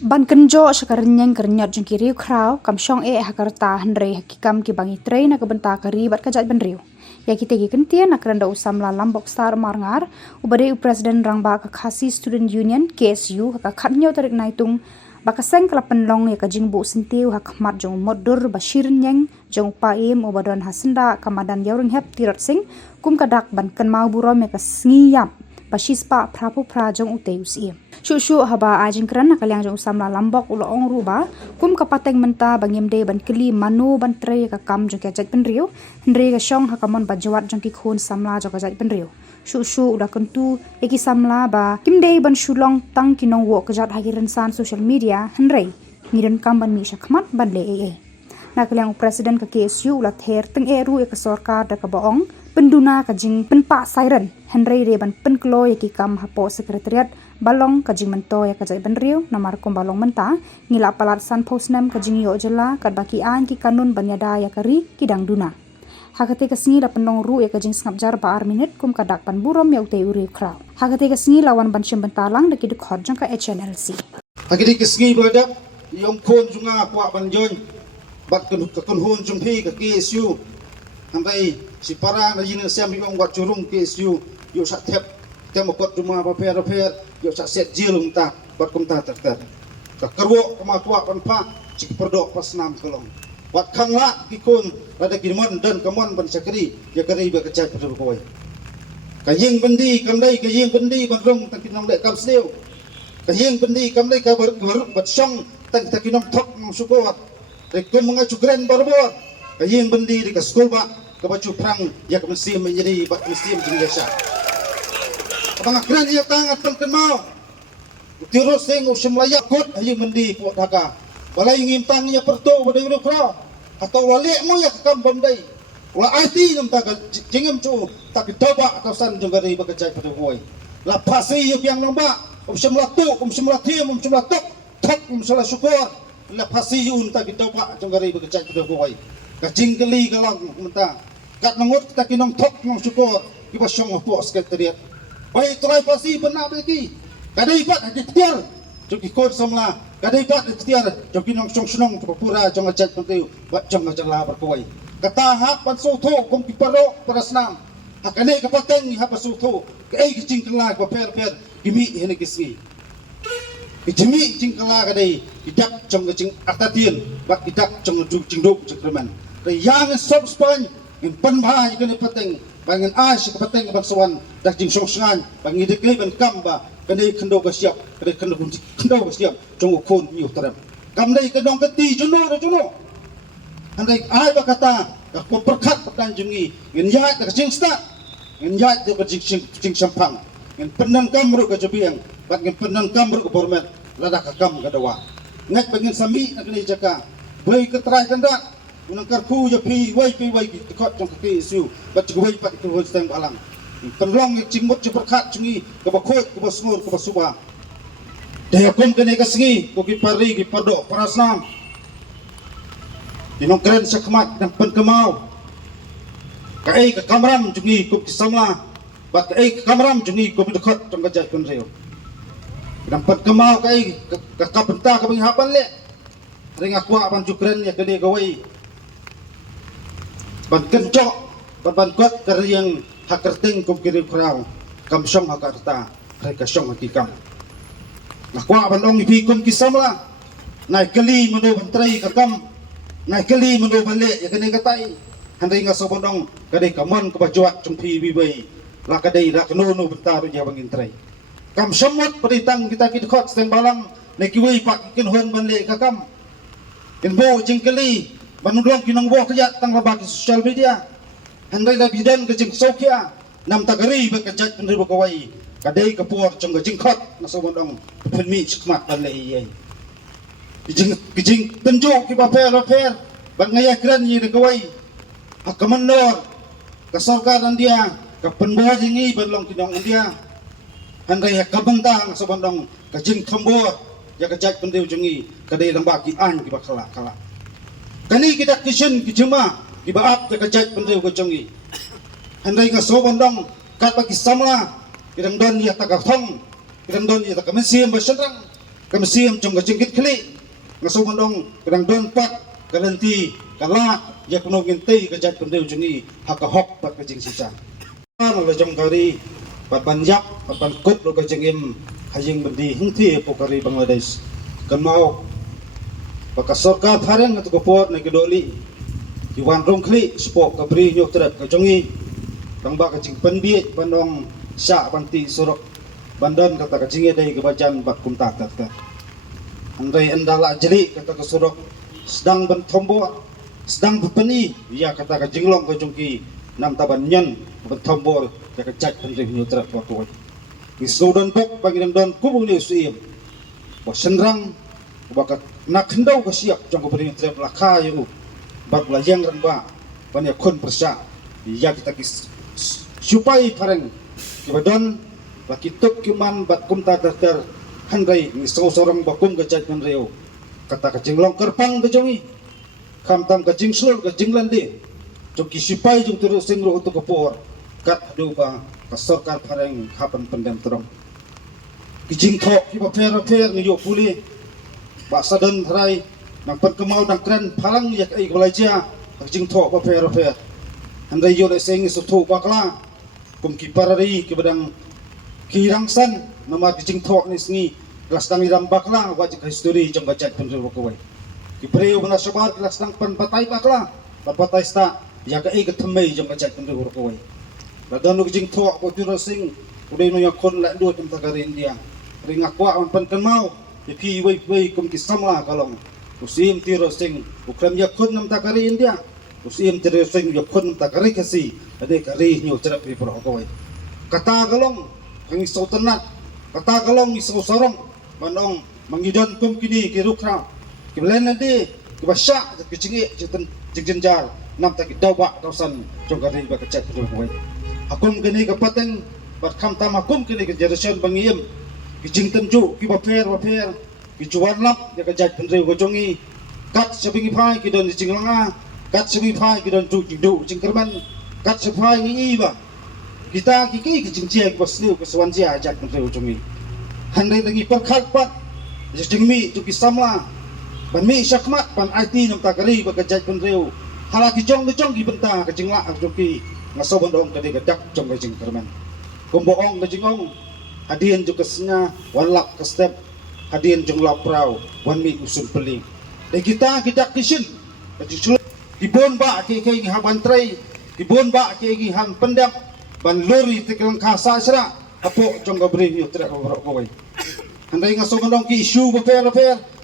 Ban kenjo sakarenyang kerenyot jeng kiriu krau kam syong hakarta henrei hakikam ki bangi trei na kebenta kari bat kajat benriu. Ya kita gi kentia na kerenda usam la lambok star marngar ubade presiden rangba ka khasi student union KSU ka khatnyo tarik naitung bakaseng kala penlong ya kajing bu sentiu hakmat jong modur bashirin yang jong paim ubadon hasenda kamadan yauring hep tirat sing kum kadak ban kan mau burom ya kasngiyap bashispa prapu prajong uteus ia. Shushu haba ajing keran kaliang jong usam la lambok ulo ong ruba kum kapateng menta bangim de ban keli manu ban tre ka kam jong kajat penriu henre ka syong hakamon bajawat jong ki khun samla jong kajat penriu. Shushu udah kentu eki samla ba kimdei ban shulong tang kinong wo kajat hakiran san social media henre ngiren kam ban mi shakmat ban le ee. Na kaliang presiden ka KSU ulah ther teng eru e ka sorkar da ka baong penduna kajing penpa siren henre re ban penklo eki kam hapo sekretariat balong kajing mento ya kajai benriu namar kom balong menta ngila palat san posnem kajing yo jela kad baki an ki kanun banyada ya kari kidang duna hagate kasngi la penong ru ya kajing sngapjar ba ar minit kum kadak pan burom ya utei uri kraw hagate kasngi lawan ban syem bentalang de kiduk khot jang ka HNLC hagate kasngi badak yom kon junga kwa banjon bat kun hun jumpi ka KSU hambai si para na yin siam yong wat jurung KSU yo sak thep temokot cuma paper yo sak set jilung ta bat kum ta ter ka kerwo kama tua panpa cik perdok pas nam kelong wat khangla kikun rada kirmon dan kamon ban sakri ya kari ba kacai pada koi ka ying bendi kamdai ka ying bendi ban rong tak kinong dek kam sneu ka ying bendi kamdai ka ber bat song tak kinong thok sukot rek kum nga cukren barbor ka ying bendi di ka skul ba ka bacu prang ya ka mesti menjadi bat mesti menjadi Abang keren ia tangan penkenal. Tirus sing usum layak kot ayo mendi kuat daga. Balai ngimtang ia perto pada hidup kau. Atau walik mo ya kam bandai. Wa IT nam ta jingem cu tak doba atau san jengari bakajai pada boy. La pasi yang namba usum latu usum latim usum latok tok usum syukur. La pasi un tak doba jengari bakajai pada boy. Kajing keli galang menta. Kat nangut tak kinong tok nong syukur. Iba syong pos sekretariat. Baik try pasti benar lagi. Kadai ibat ada tiar. Joki kod samla. Kadai ibat ada tiar. Joki nong song senong pura jong ajat pentiu. Bat jong ajat lah berkuai. Kata hak pan soto kom kiparo para senam. Hak kadai kapateng hak soto. Kai kicing kela ko per gimi hene kisgi. Kijimi cing kela kadai idak jong kicing atadien. Bat idak jong jing duk jekreman. Yang sob span in panbah ikene pateng. Bangan as kapateng bangsawan dak jing songsangan bangi dekei ban kamba kanai kendo ka siap kanai kendo ka siap jong ukon yu taram kamdai kedong keti juno andai ai ba kata ka ko perkhat pakan jungi ngin yat ka jing sta ngin yat ka jing sampang ngin penan kamru ka jabiang bat ngin penan kamru ka bormet lada ka kam ka dawa ngat bangin sami na kanai jaka bai ka trai kandak unangkar ku ya pi wai kot trong ke isu bat wai pat ku hosteng balang penlong cingmut ceperkat cungi ke bakot ke basngur ke basuba daya kom kene kasngi ko ki pari ki pardo parasnam dinong keren sakmat dan penkemau kai ke kamram cungi ko ki samla bat kai ke kamram cungi ko dekot trong kajat kun reo dan penkemau kai ke kapenta ke binghapan le ring akwa ban jukren ya kene gawai ban kencok ban kot yang hakerting kum kiri krau kam syong hakarta mereka syong hakikam nak wa ban ong ipi kum kisamla nai kali mendo ban trai kakam nai kali mendo ban le ya kene katai handai nga sobondong kadai kamon ke bajuat chung pi bibai la kadai la kenono bentar ya bangin trai kam syomot peritang kita kidkhot steng balang nai kiwei pak kin hon ban le kakam kin bo jingkali banudong kinang bo kaya tang labak social media handai la bidan ke jing sokia nam tagari ba kajat pendri ba kawai kadai kapuar jong ke jingkhot na sobondong penmi chikmat ban le ye kijing tenjo ki ba per ban ngaya kran ni de kawai akamanor ka sarkaran dia ka penbawa jingi ban long kinong india handai ka bentang sobondong ka jing khambo ya kajat pendri jungi kadai lambak ki an ki ba kala kani kita kishin kijuma kibaap ke kajat pendeu kejongi handai nga sobondong kat bagi samla kidang don ya tagathong kidang don ya tagamensim basenrang kamsiam jong ka jingkit kli ngaso mandong kadang don pat garanti kala ya kuno ngintei ka jat pendeu jungi haka hok pat ka jing sisa lo la jong kari pat banjak pat bankut lo ka jingim hajing bendi hingti pokari Bangladesh kan mau pakasokar parang at kupot na gedoli iwan rong kli spok ka bri nyok trat ka jongi kang ba ka jing penbiet pandong sya banti surok bandan kata ka jinge dai ka bajan bak kum tak tak andai andala jeli kata ka surok sedang bentombo sedang bepeni ya kata ka jinglong ka jongki nam taban nyen bentombo ya ka jat pendri nyok trat ka kuai isudan bok bagian don kubung ni suim bo senrang baka nak hendau ka siap jong ka bri trat lakha yu bak lajang ran ba banyak kon persa ya kita kis supaya pareng kibadon laki tuk kiman bat kum ta ter handai ni sorong bakum ka jat man reu kata ka jinglong kerpang ka jongi kam tam ka jingsul ka jinglan di jong ki supaya jong terus singro untuk kapor kat do ba ka sarkar pareng hapan pendem terong ki jing thok ki ba fer ni yo puli ba sadan thrai nang pan kemau nang kren phalang yak ai balaja ka jing thok ba fer handai yo le sing su thu bakla kum ki parari ki badang kirangsan nama kijing thok ni sngi kelas tang iram bakla wajib history jong bacat pendul bakawai ki preu bana sabar kelas tang pan patai bakla patai sta ya ka ai ka thamai jong bacat pendul bakawai radanu kijing thok ko tu sing udai no yakon la do tum tagarin dia ringa kwa on pan kan mau ki wei kum ki samla kalong usim tiro sing ukram yakon nam tagarin dia usim tiro sing yakon tagari kasi ade kari nyu cerap ri pro bakawai kata kalong ang isaw tanat, katagalong isaw sarong, manong mangidon kum kini kirukra, kibalen nanti kibasya, kichingi, jigjenjar, nam tak dawa kausan, jongkari bakacet rubuhay. Akum kini kapateng, batkam tama kum kini kejerasyon bangiyem, kijing tenju, kibaper, kijuan lap, yakajat pendrew gojongi, kat sabingi pai kidon jinglanga, kat sabingi pai kidon du jingkerman, kat sabai ngi iba. Kita kiki kijingcia pasliu keswanjia ajak menteri ujungi handai lagi perkhat pat jingmi tu kisama ban mi syakmat pan IT nam takari bakajat menteri halaki jong ki benta ka jingla joki ngaso bandong kadi gadak jong ka jing kerman kumboong ka jingong hadian ju kesnya walak ka step hadian jong laprau wan mi usul peling de kita kidak kisin dibon ba ki haban trai dibon ba ki han pendak ban lori tekelang kasa sira apo jong ka bri yu tra ko ko handai ngaso bandong ki isu ba fer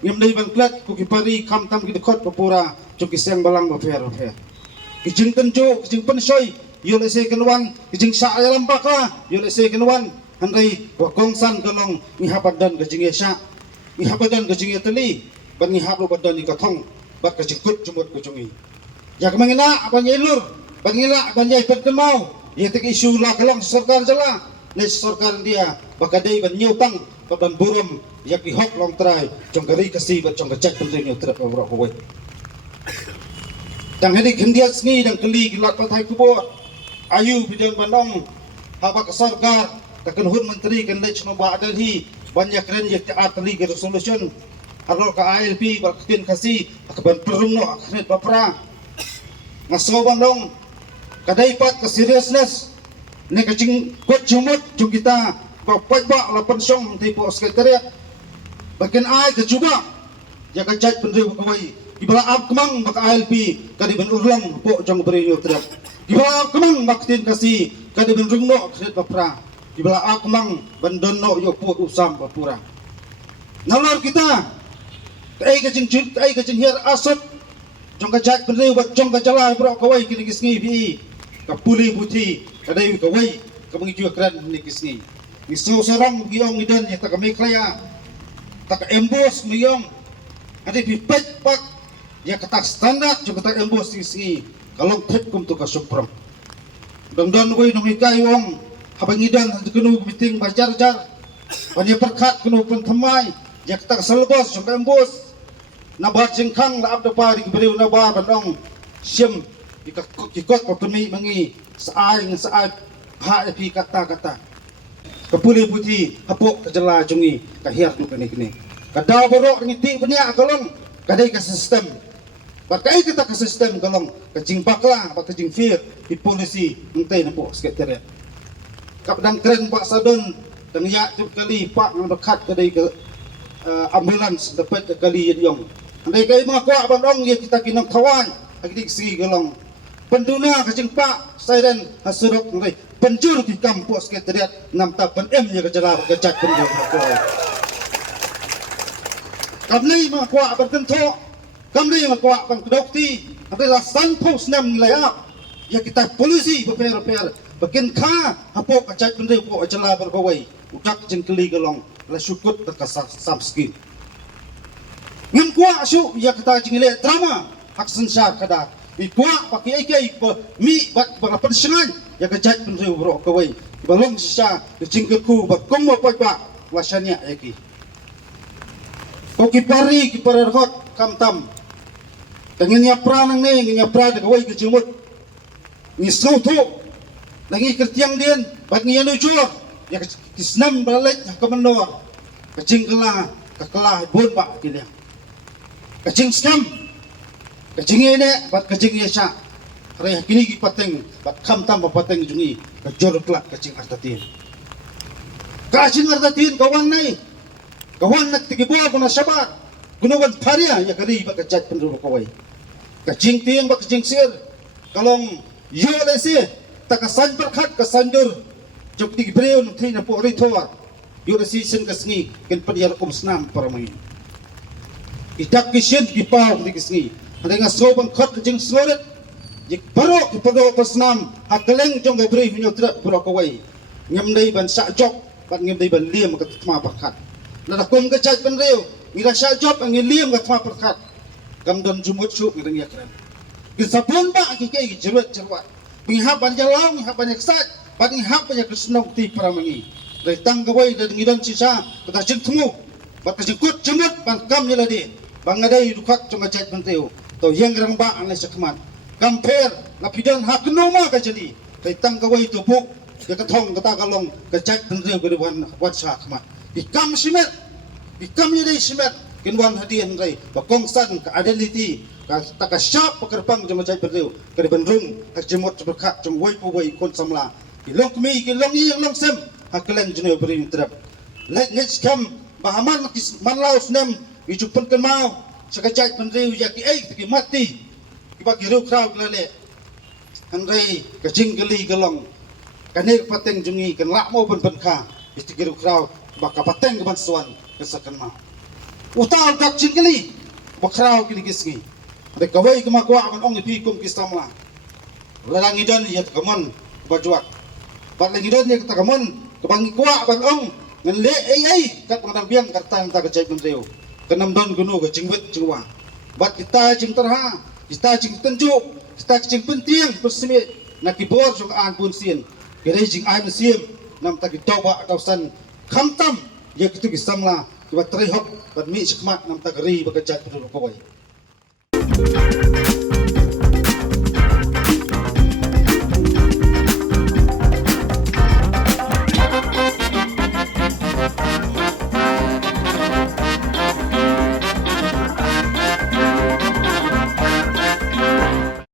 ngem dai ban plat ku ki pari kam tam ki dekot papura jong ki seng balang ba fer ki jing tenjo ki jing pensoi yu le se kenwan ki jing sa alam baka yu le se kenwan handai wa kongsan galong ni hapadan ka jing esa ni hapadan ka jing teli ban ni haplo badan ni ka thong bat ka jikut jumut ku jongi yak mangina ban yelur ban ngila ban yai pet mau ia tek isu lah kelang sarkar jala ne sarkar dia bakadai ban nyutang ban burum yak hok long trai jong kari kasi bat jong kacak pendri nyutrap ro ko tang hedi kendia sngi dang keli gilak patai kubo ayu bidang bandong haba ka sarkar takan hun menteri kan lech no ba adalhi banyak ren yak atli ke resolution arlo ka ALP bakin kasi akaban perum no aknet bapra ngaso bandong kadaipat ke seriousness ne kacing kot jumut jung kita papai ba lapan song tipo sekretariat bagian ai ke cuba ya kajat pendri kawai ibala ab kemang bak ALP kadi ben urlang po jong beri yo trap ibala ab kemang baktin kasi kadi ben rungno kret bapra ibala ab kemang ben donno yo po usam bapura nalor kita ai kacing hier asap jong kajat pendri bak jong kajala bro kawai kini kisngi bi kapuli putih kadai kawai kamangi juga kran ni kisni ni sorong giong idan ya tak kami klaya tak embos miyong ada pipet pak ya ketak standar juga tak embos kisni kalau tek kum tu kasupram dong wei nong ikai wong habang idan kenu meeting bajar banyak perkat kenu pun temai ya ketak selbos juga embos nabat jengkang la abda pari beriu nabar bandong sim ikot potumi mangi saai ha pi kata kapuli putih hapok kejela jungi kahir tu kene Kada borok ngiti benya kalong kadai ke sistem. Bakai kita ke sistem kalong kecing bakla, bak kecing fear di polisi entai nampo sekretariat. Kapdang keren Pak Sadon dan ya kali Pak yang dekat kadai ke ambulans dapat kali yang. Andai kai mga kuak bandong ya kita kinang kawan agidik segi kalong. Penduna kecing Pak siren hasurok ngai penjur di kampus sekretariat nam tapan M nya kejalar kecak penjur. Kamnai mga kuak bertentok, kamnai mga kuak bang kedokti, adalah sanpos nam layap. Ya kita polisi berper, bagian ka hapok kacak benda pok acala berbawai, utak jengkeli gelong, la syukut terkasar samskin. Ngam kuak syuk ya kita jengile drama hak sensar kada. I kuak pakai ikai mi bat berapa sengan ya kacak benda berok kawai. Balong sisa jengkelku bakong mo pak wasanya iki. Kau kipari hot kamtam. Dengan nyapra nang ne, nyapra de kawai ke jumut. Ni sautu. Lagi kertiang din, bat ni anu jur. Ya kisnam balik ke menor. Kecing kelah bun pak kini. Kecing skam. Kecing ini bat kecing yasa. Reh kini ki pateng, bat kamtam pateng jungi. Kejor kelak kecing artatin. Kacing artatin kawan nai. Kawan nak tigibuah guna syabat, gunawan paria ya kari bak kejat penduduk kawai. Kacing tiang bak kacing sir, kalong yo lesi tak kasan berkat kasandur, jok tigi beriun tina po ritual, yo lesi sen kasni ken padiar senam para main. Idak kisien dipau di kisni, ada ngasobang kot kacing sloret, jik barok ipado senam hakeleng jong gabri menyotrak bro kawai. Ngamdai ban sakjok, ban ngamdai ban liam ke tma berkat. Nada kum kecaj penriu, ngira syajab ang iliam kat ma perkat. Kamdon jumut syuk ngirang yakran. Kisapun ba kikai jerut jerwat. Pihap ban jalang, pihap ban yaksat, ban pihap ban yaksenok ti para mangi. Dari tang gawai dari ngidan sisa, kata jeng temu. Bat kejengkut jemut ban kam nyeladi. Bang ngadai dukat cuma kecaj penriu. Tau yang gerang ba anai sakmat. Kamper lapidan hak noma kajadi. Dari tang gawai tupuk, dia ketong kata kalong kecaj penriu kedepan wat sakmat. Ikam simet, ikam yadai simet, kinwan hadian rai, bakong san ke identity, tak syap pekerpang jema jai berdeu, ke benrung, hak jemot berkat jom wai puwai kon samla, kilong kemi, kilong i, kilong sem, hak kelen jenuh beri terap. Let's come, bahaman manlaus nem, ijupun kemau, sekejap berdeu yaki teki mati, kibak hirup krau kelale, handai kecing geli gelong, kanir pateng jungi, kan lakmo ben-benka, isti hirup krau. Baka pateng ke bansuan kesakan mau. Utal dak cingkeli, bakrau kini kisgi. Ada kawai kemakwa aman ong ipikum kistamla. Lalang idan ya kamon bajuak. Balang idan ya kita kamon kebangi kwa aman ong ngenle ai kat mengadang biang kartang tak kecai pendeu. Kenam don gunu ke cingwet cingwa. Bat kita cing terha, kita cing tenjuk, kita cing penting persemi nak kibor jong an pun sien. Gerai jing ai mesim nam tak toba atau san kamtam ya kitu kisamla kibat terihok dan mi sikmat nam tagari bagajat penduduk kawai.